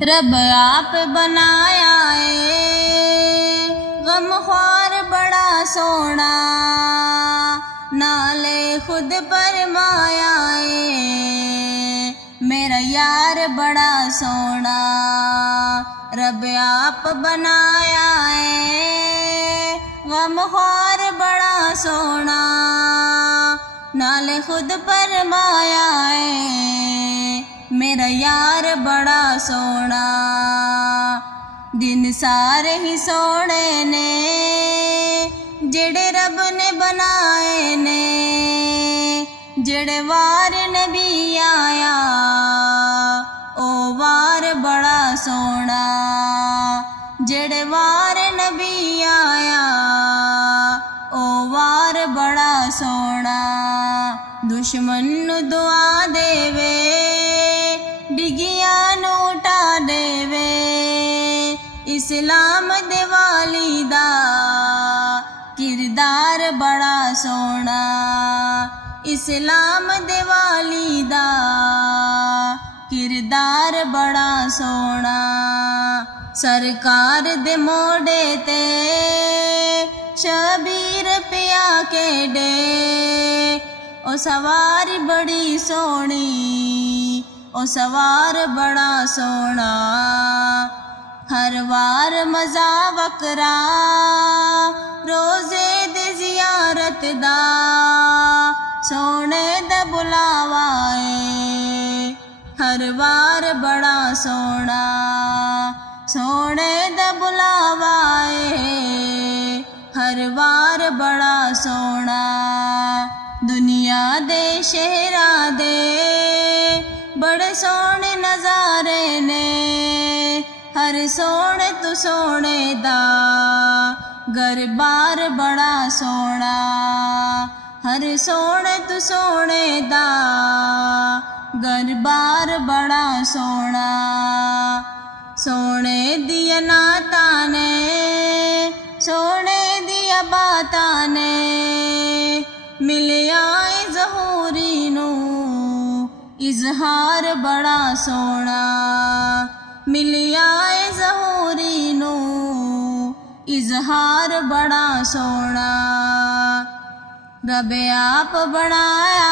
रब आप बनाया गमख्वार बड़ा सोना, नाले खुद फरमाया मेरा यार बड़ा सोना। रब आप बनाया गमख्वार बड़ा सोना, नाले खुद फरमाया मेरा यार बड़ा सोना। दिन सारे ही सोने ने जेड़े रब ने बनाए ने, जेड़े वार नबी आया ओ वार बड़ा सोना, जेड़े वार नबी आया ओ वार बड़ा सोना। दुश्मन नू दुआ देवे डिगिया नू उठा देवे, इस्लाम दे वाली दा किरदार बड़ा सोना, इस्लाम दे वाली दा किरदार बड़ा सोना। सरकार दे मोड़े ते शबीर पिया के डे, ओ सवारी बड़ी सोनी, ओ सवार बड़ा सोना। हर वार मजा वकरा रोजे दे जियारत दा, सोने दा बुलावा हर वार बड़ा सोना, सोने दा बुलावा हर वार बड़ा सोना। दुनिया दे शहरा दे बड़े सोने नजारे ने, हर सोने तू सोने दा घर बार बड़ा सोना, हर सोने तू सोने दा घर बार बड़ा सोना। सोने दिया नाता ने सोने दिया बाता ने, मिलिया ज़हूरी नू इजहार बड़ा सोना, मिलिया ज़हूरी नू इजहार बड़ा सोना। रब आप बनाया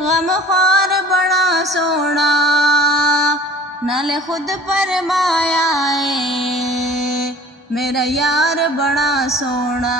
गमख्वार बड़ा सोना, नाले खुद फरमाया मेरा यार बड़ा सोना।